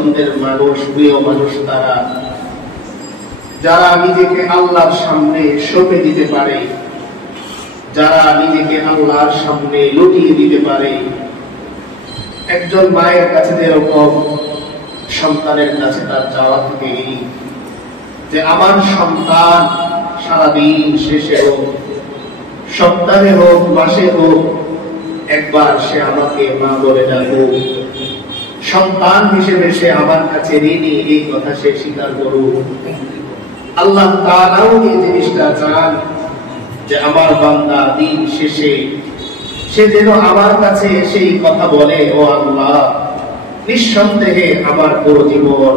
পছন্দের মানুষ, প্রিয় মানুষ তারা যারা নিজেকে আল্লাহর সামনে সঁপে দিতে পারে, যারা নিজেকে আল্লাহর সামনে লুটিয়ে দিতে পারে। একজন মায়ের কাছে যেরকম সন্তানের কাছে তার চাওয়া থেকে যে আমার সন্তান সারাদিন শেষে হোক, সপ্তাহে হোক, মাসে হোক, একবার সে আমাকে মা বলে ডাকুক, সন্তান হিসেবে সে আমার কাছে ঋণী, এই কথা সে স্বীকার করুক। আল্লাহ তাআলাও এই জিনিসটা চান যে আমার বান্দা দিন শেষে সে যেন আমার কাছে সেই কথা বলে, ও আল্লাহ, নিঃসন্দেহে আমার পুরো জীবন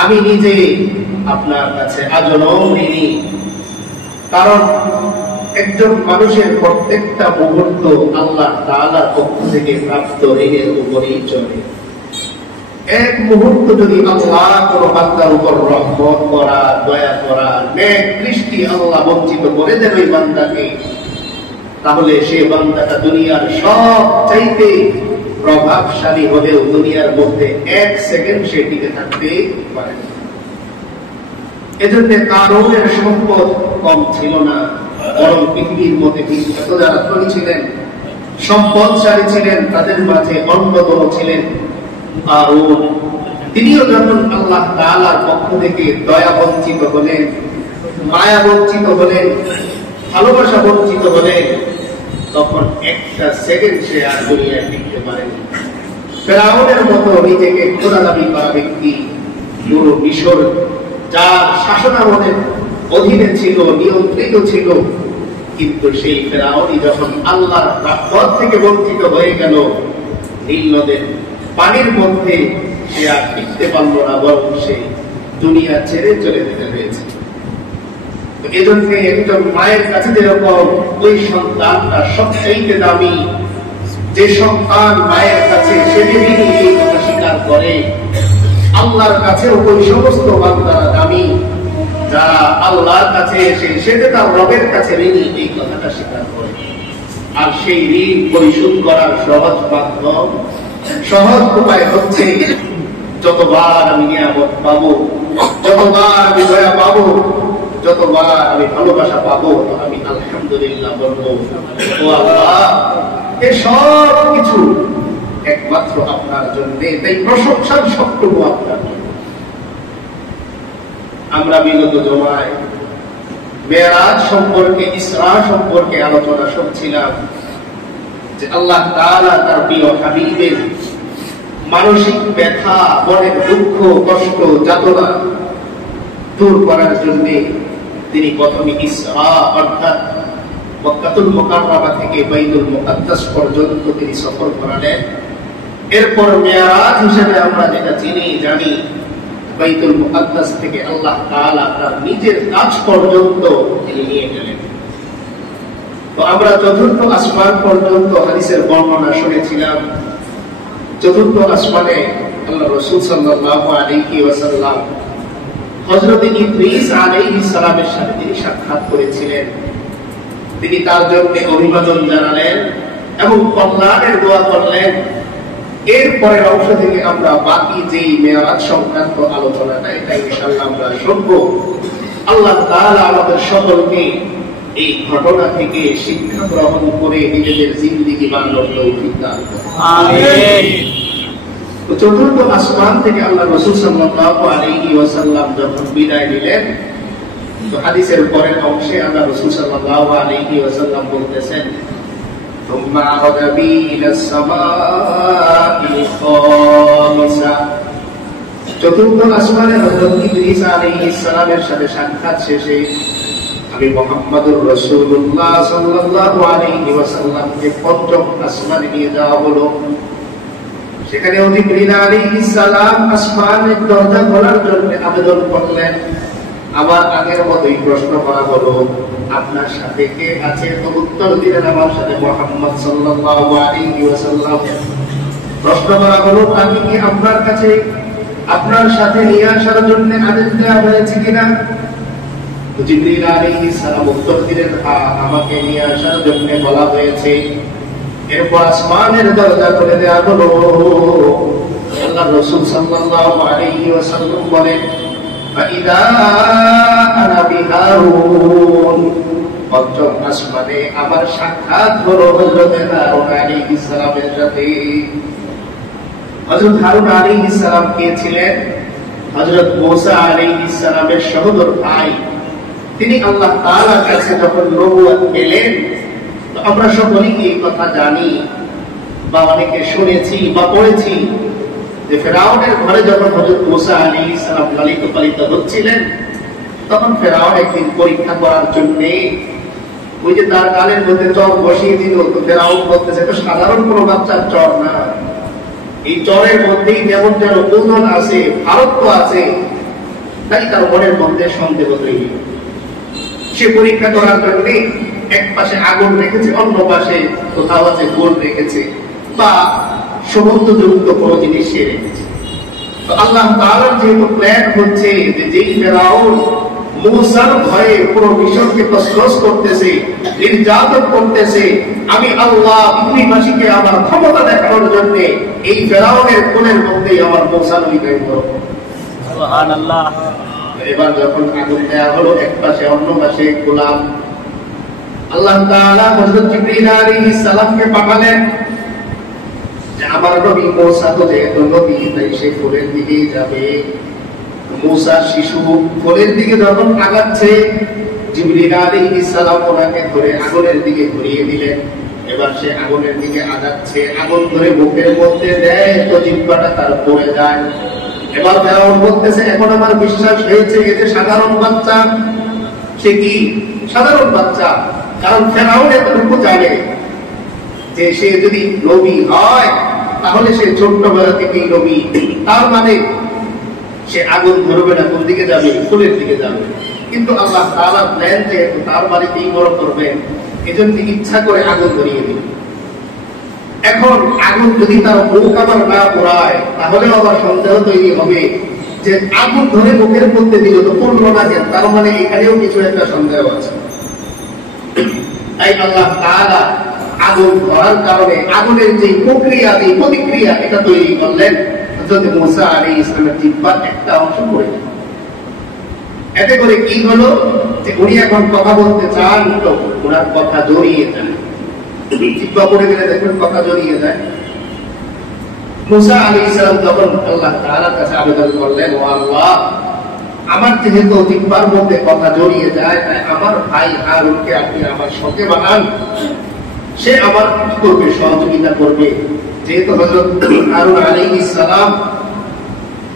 আমি নিজে আপনার কাছে আজনম ঋণী। কারণ একজন মানুষের প্রত্যেকটা মুহূর্ত আল্লাহ তাআলার পক্ষ থেকে প্রাপ্ত ঋণের উপরেই চলে। এক মুহূর্ত যদি আল্লাহ কোন বান্দার উপর রহমত করা, দয়া করা, নেক দৃষ্টি আল্লাহ বঞ্চিত করে দেন ওই বান্দাকে, তাহলে সে বান্দাটা দুনিয়ার সব চাইতে প্রভাবশালী হলেও দুনিয়ার মধ্যে এক সেকেন্ড সে টিকে থাকতে পারে না। এজন্য কারণের সম্পদ কম ছিল না, বরং পৃথিবীর মধ্যে এত যারা ধনী ছিলেন, সম্পদশালী ছিলেন, তাদের মাঝে অন্যতম ছিলেন কারণ। তিনিও যখন আল্লাহ তাআলার পক্ষ থেকে দয়া বঞ্চিত হলেন, মায়া বঞ্চিত হলেন, ভালোবাসা বঞ্চিত হলেন, তখন একটা সেকেন্ড সে আর দুনিয়ায় টিকতে পারেন। ফেরাউনের মতো নিজেকে খোদা দাবি করা ব্যক্তি পুরো মিশর যার শাসনামলের অধীনে ছিল, নিয়ন্ত্রিত ছিল, কিন্তু সেই ফেরাউনই যখন আল্লাহর রহমত থেকে বঞ্চিত হয়ে গেল, নীল নদের পানির মধ্যে সে আর টিকতে পারল না, বরং সে দুনিয়া ছেড়ে চলে যেতে হয়েছে। এজন্য একজন মায়ের কাছে যেরকম ওই সন্তানটা সবচেয়ে দামি, যে সন্তান মায়ের কাছে সেদিনই এই কথা স্বীকার করে, আল্লাহর কাছেও ওই সমস্ত বান্দারা দামি যারা আল্লাহর কাছে এসে সেটা তার রবের কাছে ঋণী, এই কথাটা স্বীকার করে। আর সেই ঋণ পরিশোধ করার সহজ মাধ্যম, সহজ উপায় হচ্ছে যতবার আমি নিয়ামত পাবো, যতবার আমি দয়া পাবো, যতবার আমি ভালোবাসা পাবো, আমি আলহামদুলিল্লাহ বলবো, ও আল্লাহ, এ সব কিছু একমাত্র আপনার জন্য, তাই প্রশংসার সবটুকু আপনার। আমরা বিগত জমায় মেরাজ সম্পর্কে, ইসরা সম্পর্কে আলোচনা শুনছিলাম যে আল্লাহ তাআলা তার প্রিয় হাবিবের মানসিক ব্যথা, মনের দুঃখ, কষ্ট, যাতনা দূর করার জন্য তিনি প্রথমে ইসরা অর্থাৎ মক্কাতুল মুকাররমা থেকে বাইতুল মুকাদ্দাস পর্যন্ত তিনি সফর করালেন। এরপর মেরাজ হিসেবে আমরা যেটা চিনি জানি, বাইতুল মুকাদ্দাস থেকে আল্লাহ তাআলা তার নিজের কাছ পর্যন্ত তিনি নিয়ে গেলেন। তো আমরা চতুর্থ আসমান পর্যন্ত হাদিসের বর্ণনা শুনেছিলাম। চতুর্থ আসমানে আল্লাহ রাসূল সাল্লাল্লাহু আলাইহি ওয়াসাল্লাম হযরত ইদ্রিস আলাইহিস সালামের সাথে তিনি সাক্ষাৎ করেছিলেন। তিনি তার জন্য অভিবাদন জানালেন এবং কল্যাণের দোয়া করলেন। এরপরের অংশ থেকে আমরা বাকি যে মেরাজ সংক্রান্ত আলোচনাটা, এটা ইনশাআল্লাহ আমরা শুনব। আল্লাহ তাআলা আমাদের সকলকে এই ঘটনা থেকে শিক্ষা গ্রহণ করে নিজেদের জিন্দেগি বানানোর তৌফিক দান করুন। আমিন। চতুর্থ আসমান থেকে আল্লাহ রাসূল সাল্লাল্লাহু আলাইহি ওয়াসাল্লাম যখন বিদায় নিলেন, তো হাদিসের পরের অংশে আল্লাহ রাসূল সাল্লাল্লাহু আলাইহি ওয়াসাল্লাম বলতেছেন, থুম্মা আরাদাবি ইলাস সামাই খামিসা। চতুর্থ আসমানে হযরত ইদ্রিস আলাইহিস সালামের সাথে সাক্ষাৎ শেষে আমি মুহাম্মদুর রাসূলুল্লাহ সাল্লাল্লাহু আলাইহি ওয়াসাল্লামকে পঞ্চম আসমানে নিয়ে যাওয়া হলো। সেখানে জিবরিল আলাইহিস সালাম আসমানের দরজা খোলার জন্য আবেদন করলেন। আবার আগের মতোই প্রশ্ন করা হলো, আপনার সাথে কে আছে? তো উত্তর দিলেন, আমার সাথে মুহাম্মদ সাল্লাল্লাহু আলাইহি ওয়াসাল্লাম। প্রশ্ন করা হলো, আমি কি আপনার কাছে আপনার সাথে নিয়ে আসার জন্য আদেশ দেওয়া হয়েছে কিনা? তো জিবরিল আলাইহিস সালাম উত্তর দিলেন, আমাকে নিয়ে আসার জন্য বলা হয়েছে। এরপর আসমানের দরজা খুলে দেওয়া হলো। আল্লাহ রাসূল সাল্লাল্লাহু আলাইহি ওয়াসাল্লাম বলেন, ফাইদা আনা বিহারুন, পঞ্চম আসমানে আমার সাক্ষাৎ হলো হযরত হারুন আলাইহিস সালামের সাথে। হযরত হারুন আলাইহিস সালাম কে ছিলেন? হযরত মুসা আলাইহিস সালামের সহোদর ভাই। তিনি আল্লাহ তাআলার কাছে যখন নবুয়ত পেলেন, তো আমরা সকলেই এই কথা জানি বা অনেকে শুনেছি বা পড়েছি যে ফেরাউনের ঘরে যখন হযরত মুসা আলাইহিস সালাম লালিত পালিত হচ্ছিলেন, তখন ফেরাউন একদিন পরীক্ষা করার জন্য ওই যে তার গালের মধ্যে চর বসিয়ে দিল। তো ফেরাউন বলতেছে, তো সাধারণ কোনো বাচ্চার চর না, এই চরের মধ্যেই যেমন যেন ওজন আছে, ভারত্ব আছে। তাই তার মনের মধ্যে সন্দেহ তৈরি। সে পরীক্ষা করার জন্য এক পাশে আগুন রেখেছে, অন্য পাশে কোথাও আছে গোল রেখেছে বা সমুদ্রযুক্ত কোনো জিনিস সে রেখেছে। তো আল্লাহ তাআলার যেহেতু প্ল্যান হচ্ছে যে যেই ফেরাউন মুসার ভয়ে পুরো মিশরকে তছনছ করতেছে, নির্যাতন করতেছে, আমি আল্লাহ পৃথিবীবাসীকে আমার ক্ষমতা দেখানোর জন্য এই ফেরাউনের কোলের মধ্যেই আমার মুসা নবী কায়েম করব। সুবহানাল্লাহ। এবার যখন আগুন দেয়া হলো, এক পাশে অন্য পাশে গোলাম, আল্লাহ তাআলা হযরত জিবরিল আলাইহিস সালামকে পাঠালেন যে আমার নবী মুসা তো যেহেতু নবী, তাই সে কোলের দিকেই যাবে। মুসা শিশু কোলের দিকে যখন আগাচ্ছে, জিবরিল আলাইহিস সালাম ওনাকে ধরে আগুনের দিকে ঘুরিয়ে দিলেন। এবার সে আগুনের দিকে আগাচ্ছে, আগুন ধরে বুকের মধ্যে দেয়, তো জিহ্বাটা তার পড়ে যায়। এবার ফেরাউন বলতেছে, এখন আমার বিশ্বাস হয়েছে এতে সাধারণ বাচ্চা। সে কি সাধারণ বাচ্চা? কারণ ফেরাউন এতটুকু জানে যে সে যদি নবী হয় তাহলে সে ছোট্টবেলা থেকেই নবী, তার মানে সে আগুন ধরবে না, কোন দিকে যাবে? ফুলের দিকে যাবে। কিন্তু আল্লাহ তাআলা প্ল্যান যেহেতু তার বাড়িতেই বড় করবেন, এজন্য ইচ্ছা করে আগুন ধরিয়ে দিল। এখন আগুন যদি তার মুখ আবার না পোড়ায়, তাহলে আবার সন্দেহ তৈরি হবে যে আগুন ধরে মুখের মধ্যে দিল তো পড়ল না কেন, তার মানে এখানেও কিছু একটা সন্দেহ আছে। তাই আল্লাহ তাআলা আগুন ধরার কারণে আগুনের যে প্রক্রিয়া, যে প্রতিক্রিয়া, এটা তৈরি করলেন হযরত মুসা আলাইহিস সালামের জিহ্বার একটা অংশ পড়ে গেল। এতে করে কি হলো যে উনি এখন কথা বলতে চান, তো ওনার কথা জড়িয়ে যায়। জিহ্বা পড়ে গেলে দেখবেন কথা জড়িয়ে যায়। মুসা আলাইহিস সালাম তখন আল্লাহ তাআলার কাছে আবেদন করলেন, ও আল্লাহ, আমার যেহেতু জিহ্বার মধ্যে কথা জড়িয়ে যায়, তাই আমার ভাই হারুনকে আপনি আমার সঙ্গে বানান। সে আমার কি করবে? সহযোগিতা করবে। যেহেতু হযরত হারুন আলাইহিস সালাম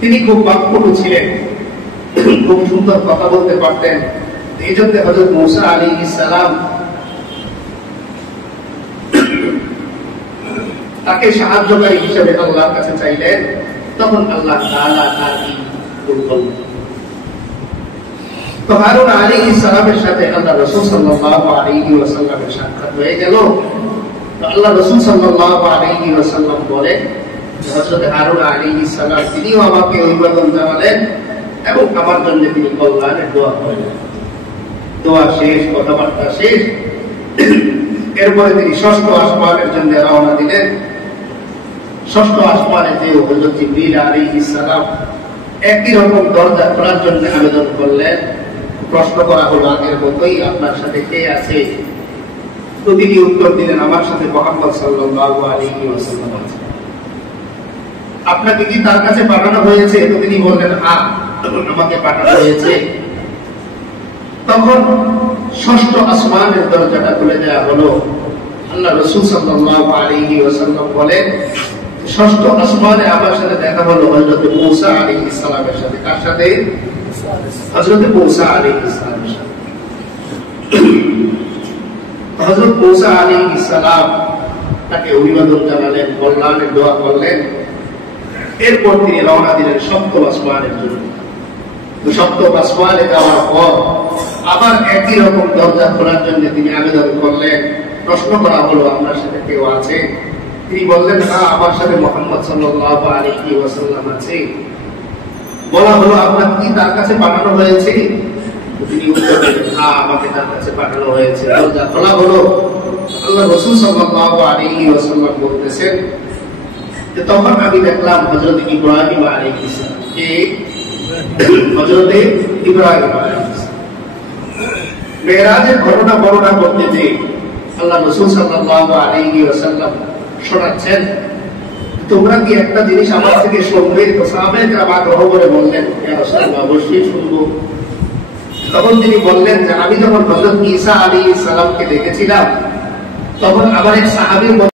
তিনি খুব বাক্পটু ছিলেন, খুব সুন্দর কথা বলতে পারতেন, এই জন্য হযরত মুসা আলাইহিস সালাম তাকে সাহায্যকারী হিসেবে আল্লাহর কাছে চাইলেন। তখন আল্লাহ তাআলা তার কি করলেন? তো হারুন আলাইহিস সালামের সাথে আল্লাহ রাসূল সাল্লাল্লাহু আলাইহি ওয়াসাল্লামের সাক্ষাৎ হয়ে গেল। তো আল্লাহ রাসূল সাল্লাল্লাহু আলাইহি ওয়াসাল্লাম বলেন, হযরত হারুন আলাইহিস সালাম তিনিও আমাকে অভিবাদন জানালেন এবং আমার জন্য তিনি কল্যাণের দোয়া করলেন। দোয়া শেষ, কথাবার্তা শেষ, এরপরে তিনি ষষ্ঠ আসমানের জন্য রওনা দিলেন। ষষ্ঠ আসমানে যে হযরত জিবরিল আলাইহিস সালাম একই রকম দরজা খোলার জন্য আবেদন করলেন। প্রশ্ন করা হলো আগের মতোই, আপনার সাথে কে আছে? তো তিনি উত্তর দিলেন, আমার সাথে মুহাম্মদ সাল্লাল্লাহু আলাইহি ওয়াসাল্লাম আছে। আপনাকে কি তার কাছে পাঠানো হয়েছে? তো তিনি বললেন, হ্যাঁ, আমাকে পাঠানো হয়েছে। তখন ষষ্ঠ আসমানের দরজাটা খুলে দেওয়া হলো। আল্লাহ রাসূল সাল্লাল্লাহু আলাইহি ওয়াসাল্লাম বলেন, ষষ্ঠ আসমানে আমার সাথে দেখা হলো হযরত মুসা আলাইহিস সালামের সাথে। কার সাথে? হযরত মুসা আলাইহিস সালামের সাথে। হযরত মুসা আলাইহিস সালাম তাকে অভিবাদন জানালেন, কল্যাণের দোয়া করলেন। এরপর তিনি রওনা দিলেন সপ্তম আসমানের জন্য। তো সপ্তম আসমানে যাওয়ার পর আবার একই রকম দরজা খোলার জন্য তিনি আবেদন করলেন। প্রশ্ন করা হলো, আপনার সাথে কেউ আছে? তিনি বললেন, হ্যাঁ, আমার সাথে মুহাম্মদ সাল্লাল্লাহু আলাইহি ওয়াসাল্লাম আছে। বলা হলো, আপনার কি তার কাছে পাঠানো হয়েছে? তিনি উত্তর দিলেন, হ্যাঁ, আমাকে তার কাছে পাঠানো হয়েছে। দরজা খোলা হলো। আল্লাহ রাসূল সাল্লাল্লাহু আলাইহি ওয়াসাল্লাম বলতেছেন, তখন আমি দেখলাম হযরত ইব্রাহিম আলাইহিস সালাম, কে হযরত ইব্রাহিম আলাইহিস সালাম মেরাজের ঘটনা বর্ণনা করতে যে আল্লাহ রাসূল সাল্লাল্লাহু আলাইহি ওয়াসাল্লাম শোনাচ্ছেন, তোমরা কি একটা জিনিস আমার থেকে শুনবে? তো সাহাবায়ে কেরাম আগ্রহ করে বললেন, ইয়া রাসূলুল্লাহ, অবশ্যই শুনবো। তখন তিনি বললেন যে আমি যখন হযরত ঈসা আলাইহিস সালামকে দেখেছিলাম, তখন আমার এক সাহাবী